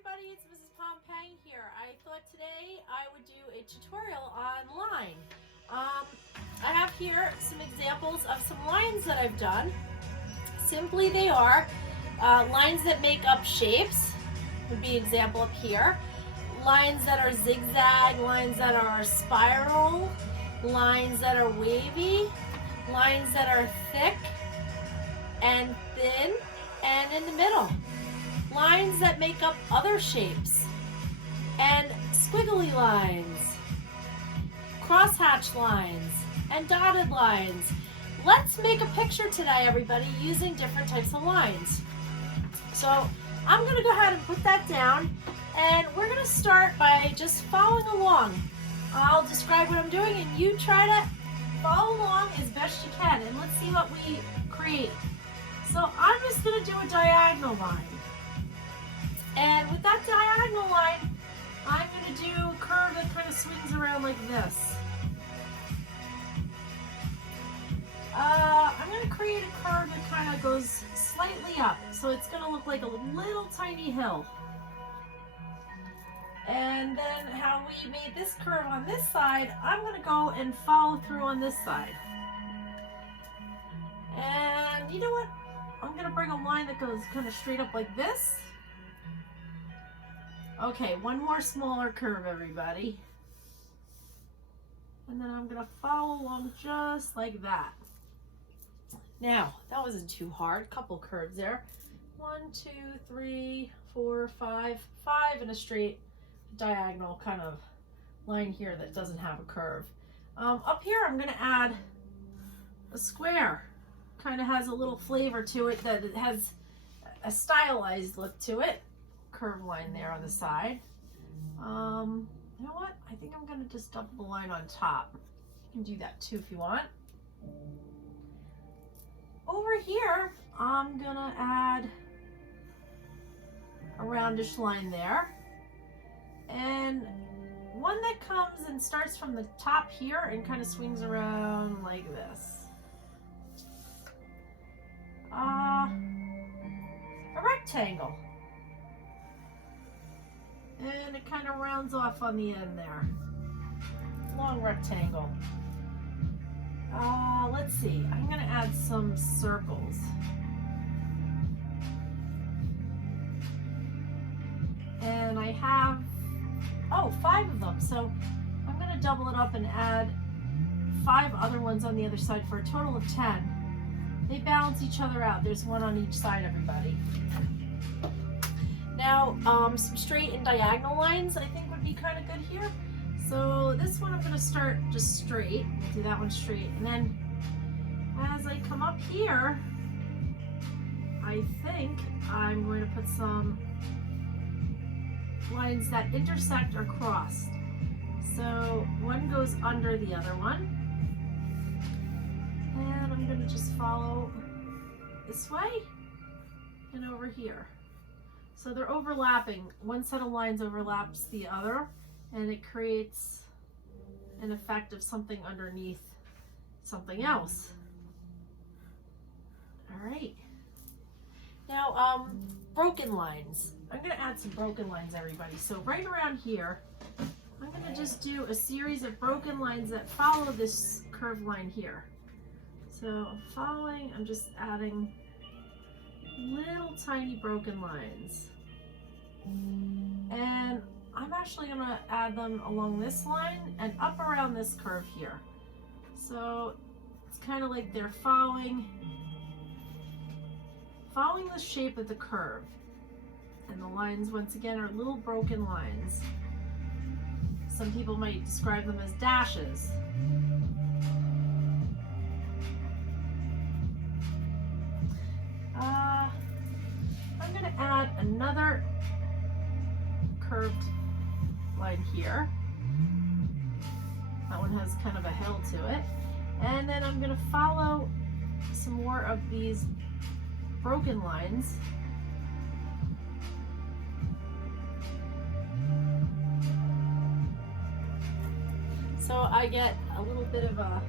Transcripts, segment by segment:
everybody, it's Mrs. Pompang here. I thought today I would do a tutorial on line. I have here some examples of some lines that I've done. Simply they are lines that make up shapes, would be an example up here. Lines that are zigzag, lines that are spiral, lines that are wavy, lines that are thick and thin and in the middle. Lines that make up other shapes, and squiggly lines, crosshatch lines, and dotted lines. Let's make a picture today, everybody, using different types of lines. So I'm going to go ahead and put that down, and we're going to start by just following along. I'll describe what I'm doing, and you try to follow along as best you can, and let's see what we create. So I'm just going to do a diagonal line. And with that diagonal line, I'm going to do a curve that kind of swings around like this. I'm going to create a curve that kind of goes slightly up, so it's going to look like a little tiny hill. And then how we made this curve on this side, I'm going to go and follow through on this side. And you know what? I'm going to bring a line that goes kind of straight up like this. Okay, one more smaller curve, everybody. And then I'm going to follow along just like that. Now, that wasn't too hard. Couple curves there. 1, 2, 3, 4, 5. 5 in a straight diagonal kind of line here that doesn't have a curve. Up here, I'm going to add a square. Kind of has a little flavor to it, that it has a stylized look to it. Curve line there on the side. You know what? I think I'm going to just double the line on top. You can do that too if you want. Over here, I'm going to add a roundish line there. And one that comes and starts from the top here and kind of swings around like this. A rectangle. And it kind of rounds off on the end there. Long rectangle. Let's see. I'm going to add some circles. And I have, 5 of them. So I'm going to double it up and add 5 other ones on the other side for a total of 10. They balance each other out. There's one on each side, everybody. Now, some straight and diagonal lines I think would be kind of good here. So this one I'm going to start just straight. Do that one straight. And then as I come up here, I think I'm going to put some lines that intersect or cross. So one goes under the other one. And I'm going to just follow this way and over here. So they're overlapping. One set of lines overlaps the other, and it creates an effect of something underneath something else. All right. Now, broken lines. I'm going to add some broken lines, everybody. So right around here, I'm going to just do a series of broken lines that follow this curved line here. So I'm just adding little tiny broken lines. And I'm actually going to add them along this line and up around this curve here. So it's kind of like they're following the shape of the curve. And the lines, once again, are little broken lines. Some people might describe them as dashes. I'm going to add another curved line here. That one has kind of a hill to it. And then I'm going to follow some more of these broken lines. So I get a little bit of a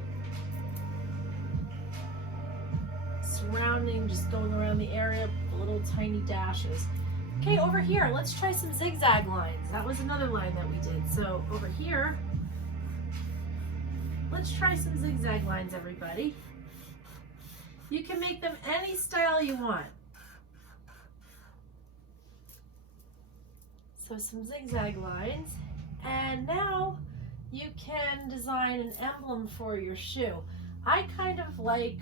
surrounding, just going around the area, little tiny dashes. Okay, over here, let's try some zigzag lines. That was another line that we did. So over here, let's try some zigzag lines, everybody. You can make them any style you want. So some zigzag lines. And now you can design an emblem for your shoe. I kind of like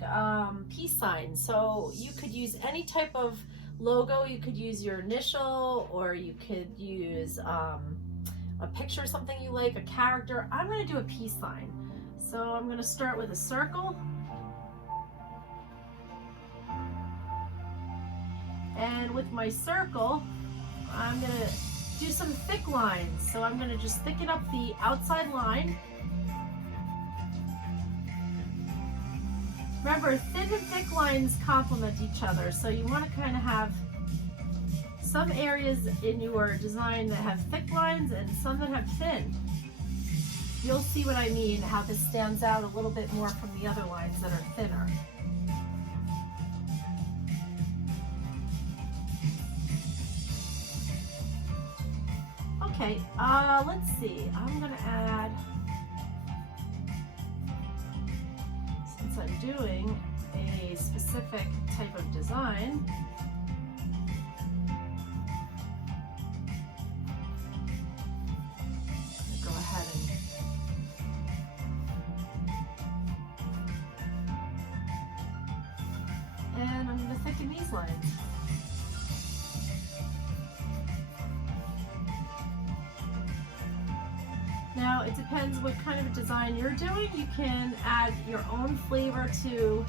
peace signs, so you could use any type of logo. You could use your initial, or you could use a picture, something you like, a character. I'm going to do a peace sign. So I'm going to start with a circle. And with my circle, I'm going to do some thick lines. So I'm going to just thicken up the outside line. Remember, thin and thick lines complement each other, so you want to kind of have some areas in your design that have thick lines and some that have thin. You'll see what I mean, how this stands out a little bit more from the other lines that are thinner. Okay, let's see. I'm going to add, since I'm doing a specific type of design, go ahead and I'm going to thicken these lines. Now, it depends what kind of design you're doing. You can add your own flavor to,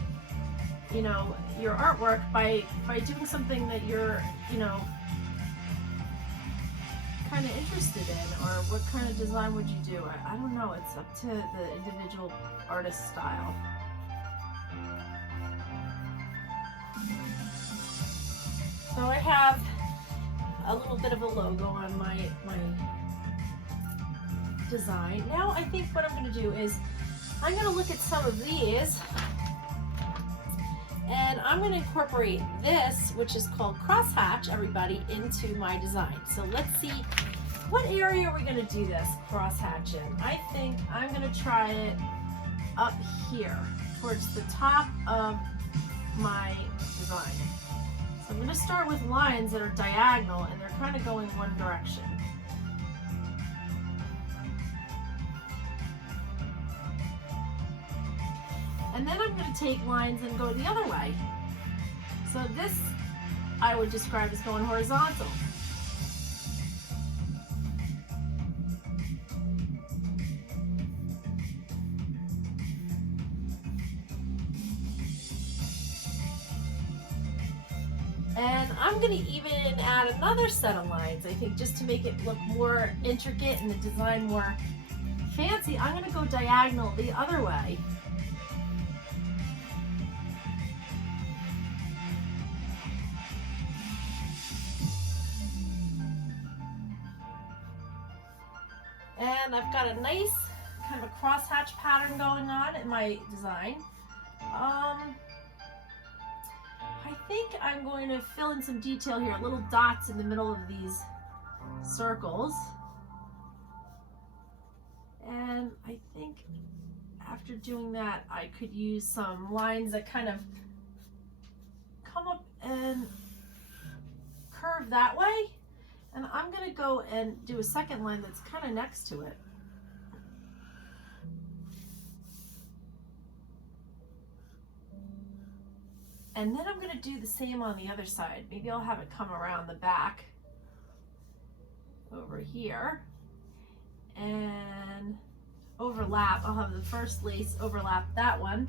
you know, your artwork by doing something that you're, you know, kind of interested in, or what kind of design would you do? I don't know. It's up to the individual artist's style. So I have a little bit of a logo on my design. Now I think what I'm going to do is I'm going to look at some of these and I'm going to incorporate this, which is called Crosshatch, everybody, into my design. So let's see, what area are we going to do this crosshatch in? I think I'm going to try it up here towards the top of my design. So I'm going to start with lines that are diagonal and they're kind of going one direction. And then I'm going to take lines and go the other way. So this I would describe as going horizontal. And I'm going to even add another set of lines, I think, just to make it look more intricate and the design more fancy. I'm going to go diagonal the other way. And I've got a nice kind of a crosshatch pattern going on in my design. I think I'm going to fill in some detail here, little dots in the middle of these circles. And I think after doing that, I could use some lines that kind of come up and curve that way. And I'm going to go and do a second line that's kind of next to it. And then I'm going to do the same on the other side. Maybe I'll have it come around the back over here and overlap. I'll have the first lace overlap that one.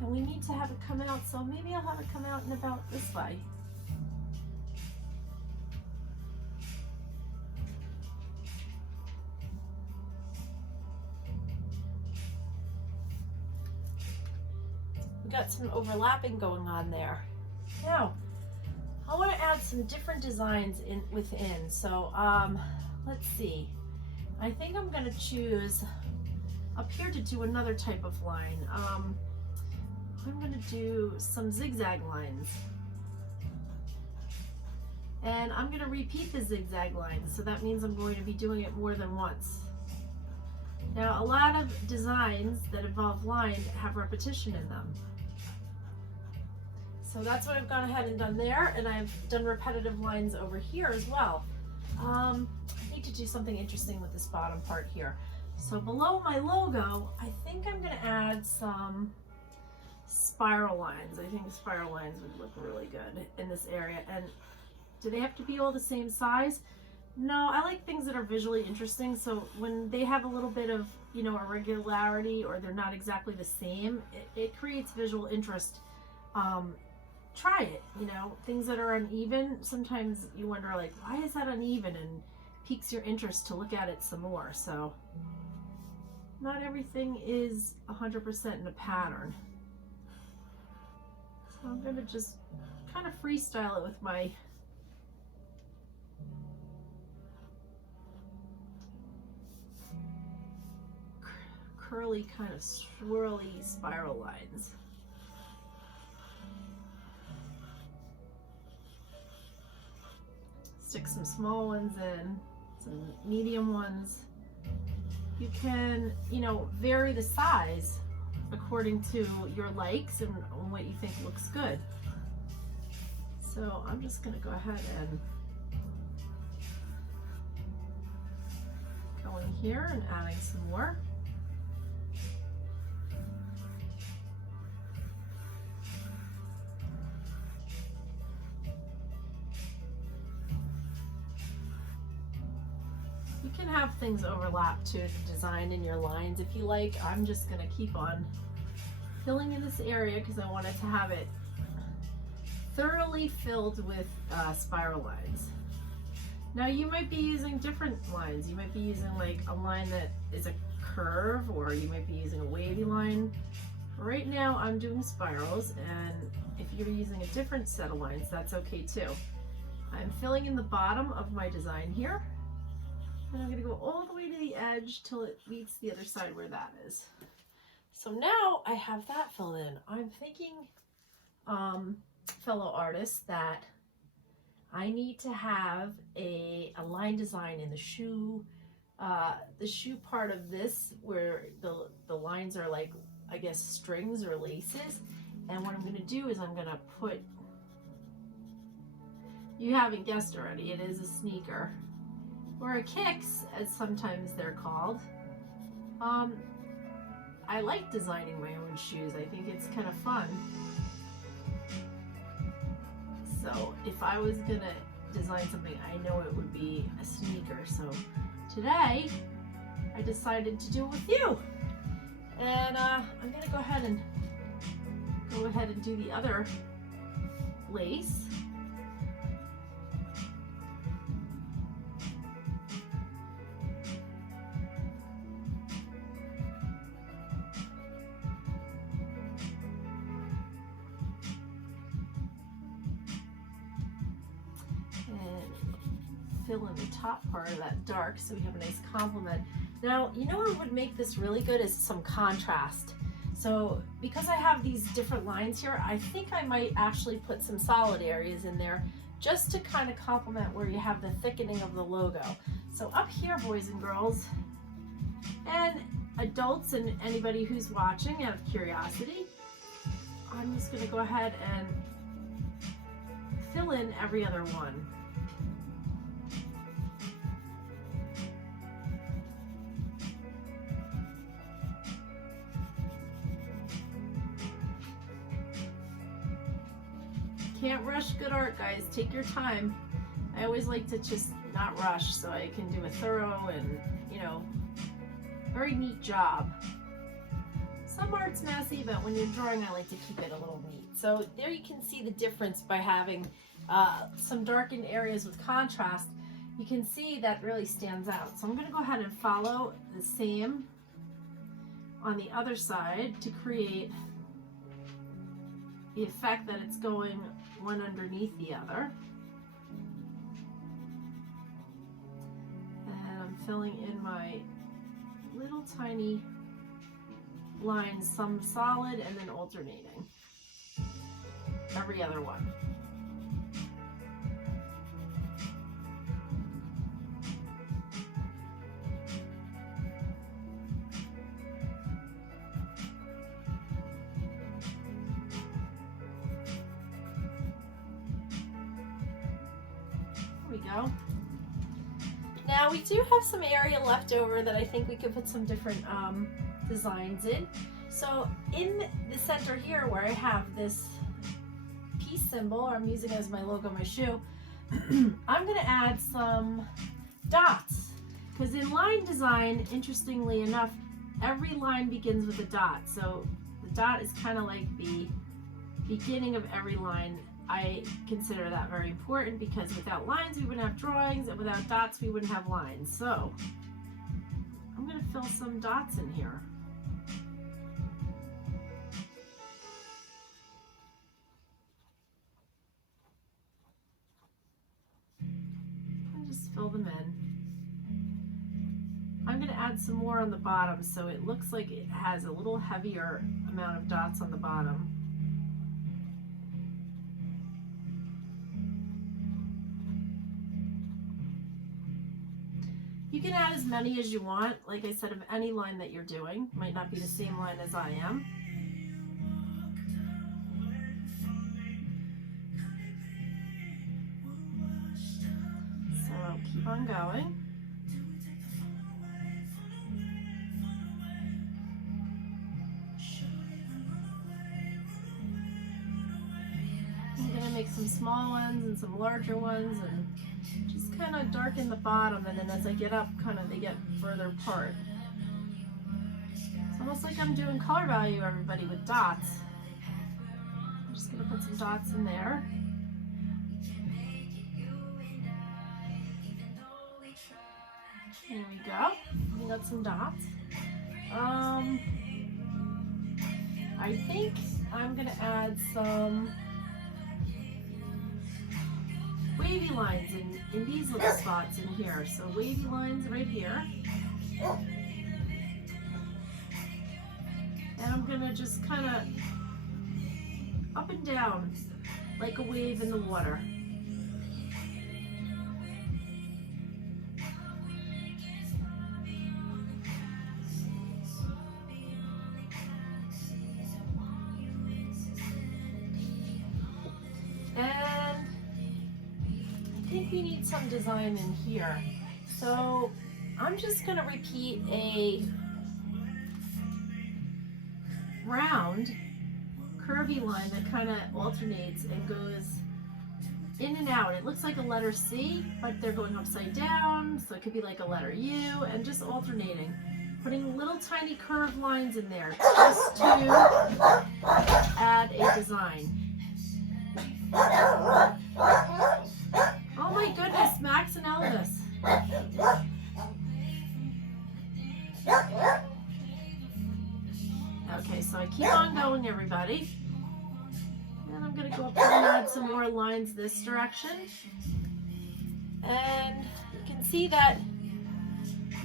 And we need to have it come out, so maybe I'll have it come out in about this way. Got some overlapping going on there. Now, I want to add some different designs within. So let's see. I think I'm going to choose up here to do another type of line. I'm going to do some zigzag lines. And I'm going to repeat the zigzag lines, so that means I'm going to be doing it more than once. Now, a lot of designs that involve lines have repetition in them. So that's what I've gone ahead and done there, and I've done repetitive lines over here as well. I need to do something interesting with this bottom part here. So below my logo, I think I'm going to add some spiral lines. I think spiral lines would look really good in this area. And do they have to be all the same size? No, I like things that are visually interesting. So when they have a little bit of, you know, irregularity, or they're not exactly the same, it creates visual interest. Try it, you know, things that are uneven. Sometimes you wonder, like, why is that uneven, and piques your interest to look at it some more. So not everything is 100% in a pattern. So I'm going to just kind of freestyle it with my curly, kind of swirly spiral lines. Stick some small ones in, some medium ones. You can, you know, vary the size according to your likes and what you think looks good. So I'm just going to go ahead and go in here and adding some more. You can have things overlap to the design in your lines if you like. I'm just going to keep on filling in this area because I wanted to have it thoroughly filled with spiral lines. Now you might be using different lines. You might be using like a line that is a curve, or you might be using a wavy line. Right now I'm doing spirals, and if you're using a different set of lines, that's okay too. I'm filling in the bottom of my design here. And I'm going to go all the way to the edge till it meets the other side where that is. So now I have that filled in. I'm thinking, fellow artists, that I need to have a line design in the shoe part of this, where the lines are like, I guess, strings or laces. And what I'm going to do is I'm going to put, you haven't guessed already, it is a sneaker. Or a kicks, as sometimes they're called. I like designing my own shoes. I think it's kind of fun. So if I was gonna design something, I know it would be a sneaker. So today, I decided to do it with you. And I'm gonna go ahead and do the other lace. Fill in the top part of that dark so we have a nice complement. Now, you know what would make this really good is some contrast. So because I have these different lines here, I think I might actually put some solid areas in there just to kind of complement where you have the thickening of the logo. So up here, boys and girls, and adults and anybody who's watching out of curiosity, I'm just going to go ahead and fill in every other one. Can't rush good art, guys. Take your time. I always like to just not rush so I can do a thorough and, you know, very neat job. Some art's messy, but when you're drawing, I like to keep it a little neat. So there you can see the difference by having some darkened areas with contrast. You can see that really stands out. So I'm going to go ahead and follow the same on the other side to create the effect that it's going one underneath the other. And I'm filling in my little tiny lines, some solid and then alternating every other one. go. Now we do have some area left over that I think we could put some different designs in. So in the center here where I have this peace symbol, or I'm using it as my logo on my shoe, I'm going to add some dots. Because in line design, interestingly enough, every line begins with a dot. So the dot is kind of like the beginning of every line. I consider that very important because without lines we wouldn't have drawings, and without dots we wouldn't have lines. So I'm going to fill some dots in here. And just fill them in. I'm going to add some more on the bottom so it looks like it has a little heavier amount of dots on the bottom. You can add as many as you want, like I said, of any line that you're doing. Might not be the same line as I am. So keep on going. I'm going to make some small ones and some larger ones and just kind of darken the bottom, and then as I get up, kind of they get further apart. It's almost like I'm doing color value, everybody, with dots. I'm just going to put some dots in there. There we go. We got some dots. I think I'm going to add some wavy lines in these little spots in here. So wavy lines right here. And I'm going to just kind of up and down like a wave in the water. I think we need some design in here. So I'm just going to repeat a round curvy line that kind of alternates and goes in and out. It looks like a letter C, but they're going upside down, so it could be like a letter U, and just alternating. Putting little tiny curved lines in there just to add a design. Oh my goodness, Max and Elvis. Okay, so I keep on going, everybody. And I'm going to go up and add some more lines this direction. And you can see that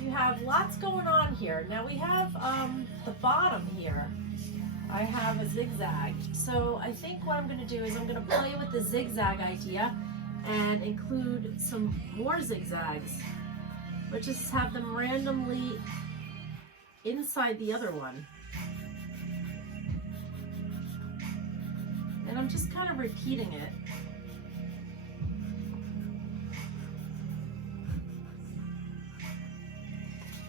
you have lots going on here. Now we have the bottom here. I have a zigzag. So I think what I'm going to do is I'm going to play with the zigzag idea and include some more zigzags, but just have them randomly inside the other one. And I'm just kind of repeating it.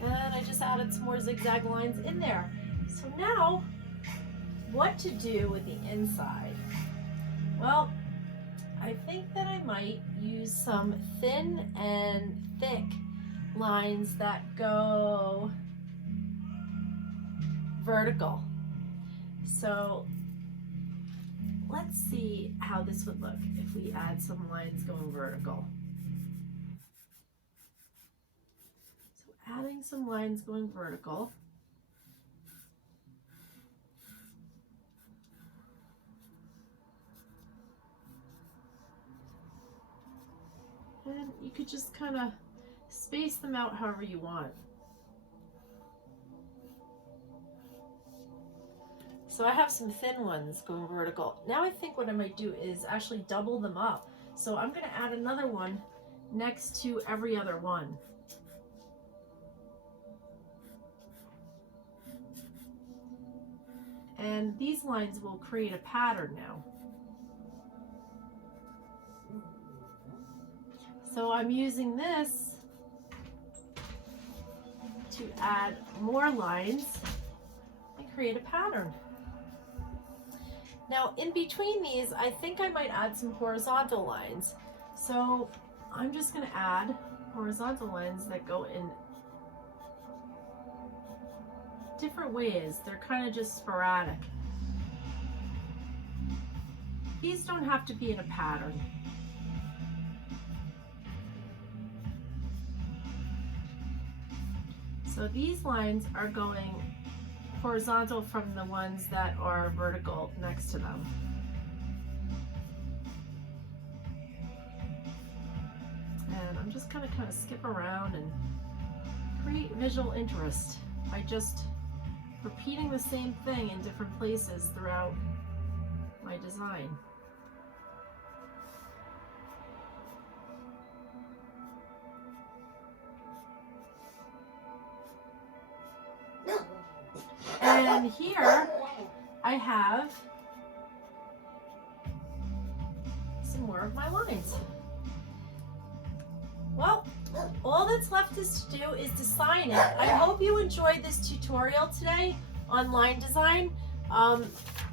And I just added some more zigzag lines in there. So now, what to do with the inside? Well, I think that I might use some thin and thick lines that go vertical. So let's see how this would look if we add some lines going vertical. So adding some lines going vertical. And you could just kind of space them out however you want. So I have some thin ones going vertical. Now I think what I might do is actually double them up. So I'm going to add another one next to every other one. And these lines will create a pattern now. So I'm using this to add more lines and create a pattern. Now in between these, I think I might add some horizontal lines. So I'm just going to add horizontal lines that go in different ways. They're kind of just sporadic. These don't have to be in a pattern. So these lines are going horizontal from the ones that are vertical next to them. And I'm just going to kind of skip around and create visual interest by just repeating the same thing in different places throughout my design. And here I have some more of my lines. Well, all that's left is to do is to sign it. I hope you enjoyed this tutorial today on line design.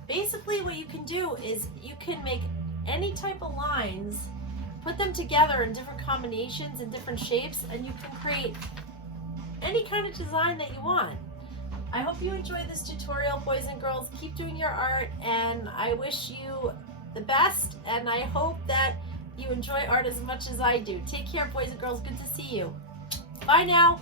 Basically what you can do is you can make any type of lines, put them together in different combinations and different shapes, and you can create any kind of design that you want. I hope you enjoyed this tutorial, boys and girls. Keep doing your art, and I wish you the best, and I hope that you enjoy art as much as I do. Take care, boys and girls. Good to see you. Bye now.